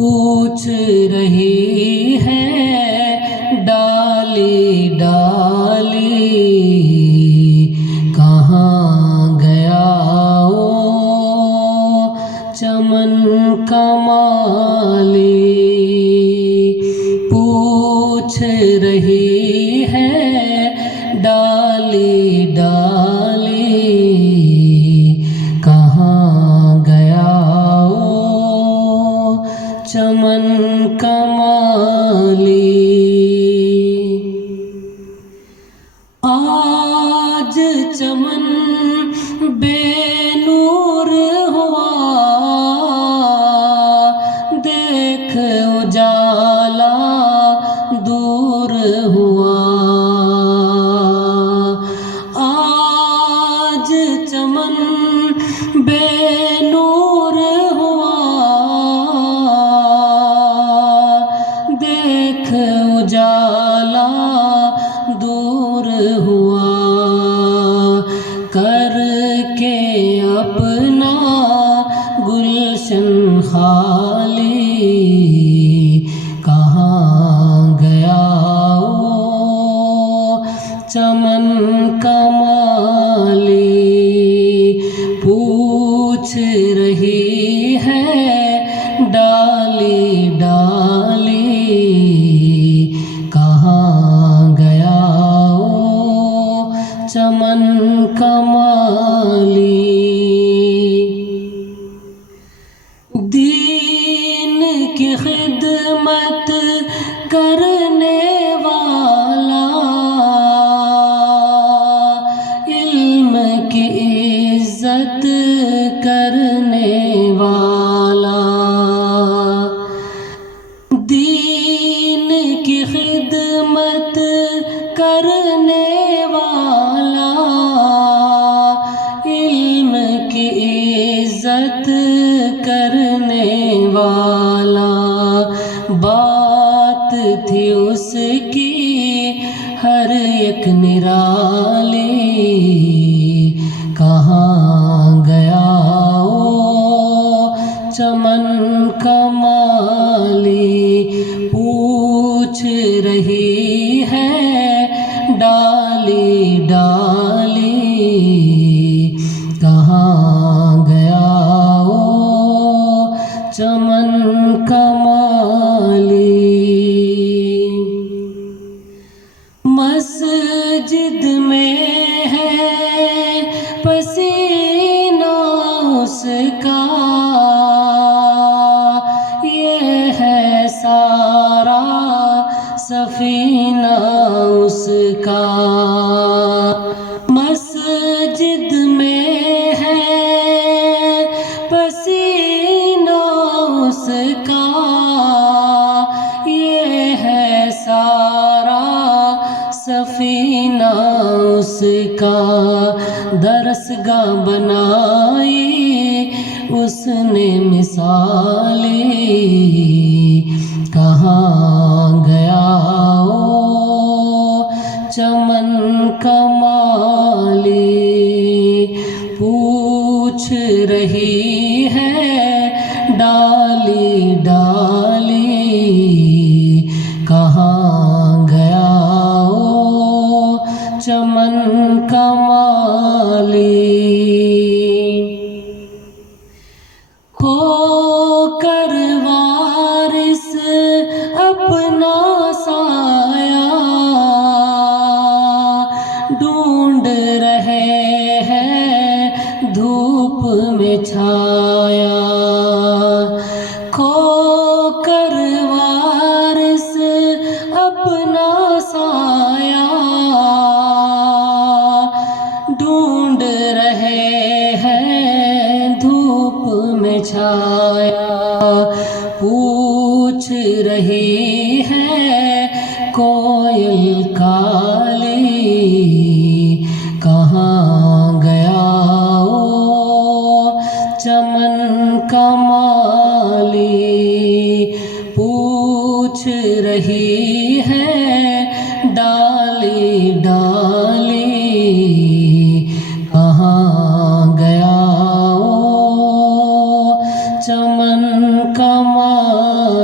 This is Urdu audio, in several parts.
پوچھ رہی ہے ڈالی ڈالی کہاں گیا وہ چمن کا مالی۔ پوچھ رہی ہے ڈالی ڈالی کہاں گیا وہ چمن کا مالی۔ آج چمن بے نور ہوا، دیکھ اجالا دور ہوا۔ آج چمن بے نور ہوا، دیکھ اجالا دور ہوا۔ کر کے اپنا گلشن خالی کہاں گیا وہ چمن کا مالی۔ پوچھ رہی ہے ڈالی ڈالی کہاں گیا وہ چمن کا مالی۔ دین کی خدمت کرنے والا، علم کی عزت کرنے والا، دین کی خدمت کرنے والا، علم کی عزت کرنے والا۔ بات تھی اس کی ہر ایک نرالی کہاں گیا وہ چمن کا مالی۔ پوچھ رہی ہے ڈالی ڈالی کہاں گیا وہ چمن کا مالی۔ مسجد میں ہے پسینہ اس کا، یہ ہے سارا سفینہ اس کا۔ مسجد میں ہے پسینہ اس کا، یہ ہے سارا سفینہ اس کا۔ درسگاہ بنائی اس نے مثالی کہاں گیا وہ چمن کا مالی۔ پوچھ رہی ہے ڈالی ڈالی کہاں گیا وہ چمن کا مالی۔ ہو کر وارث اپنا سایہ ڈھونڈ رہے ہیں دھوپ میں چھایا۔ کھو کر وارث اپنا سایہ ڈھونڈ رہے ہیں دھوپ میں چھایا۔ پوچھ رہی ہے کوئل کالی کہاں گیا وہ چمن کا مالی۔ پوچھ رہی ہے ڈالی ڈالی کہاں گیا وہ چمن کا مالی۔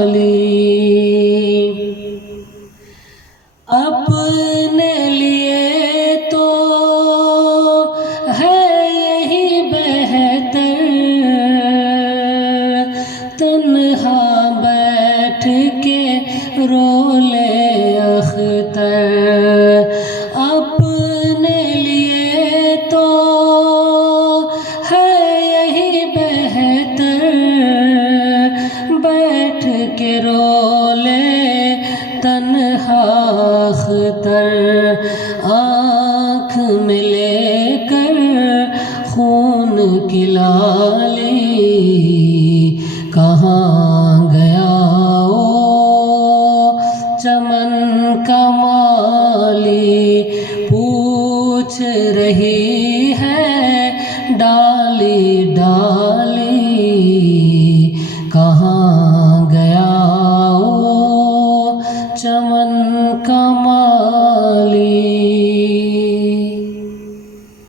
کہاں گیا وہ چمن کا مالی، پوچھ رہی ہے ڈالی ڈالی، کہاں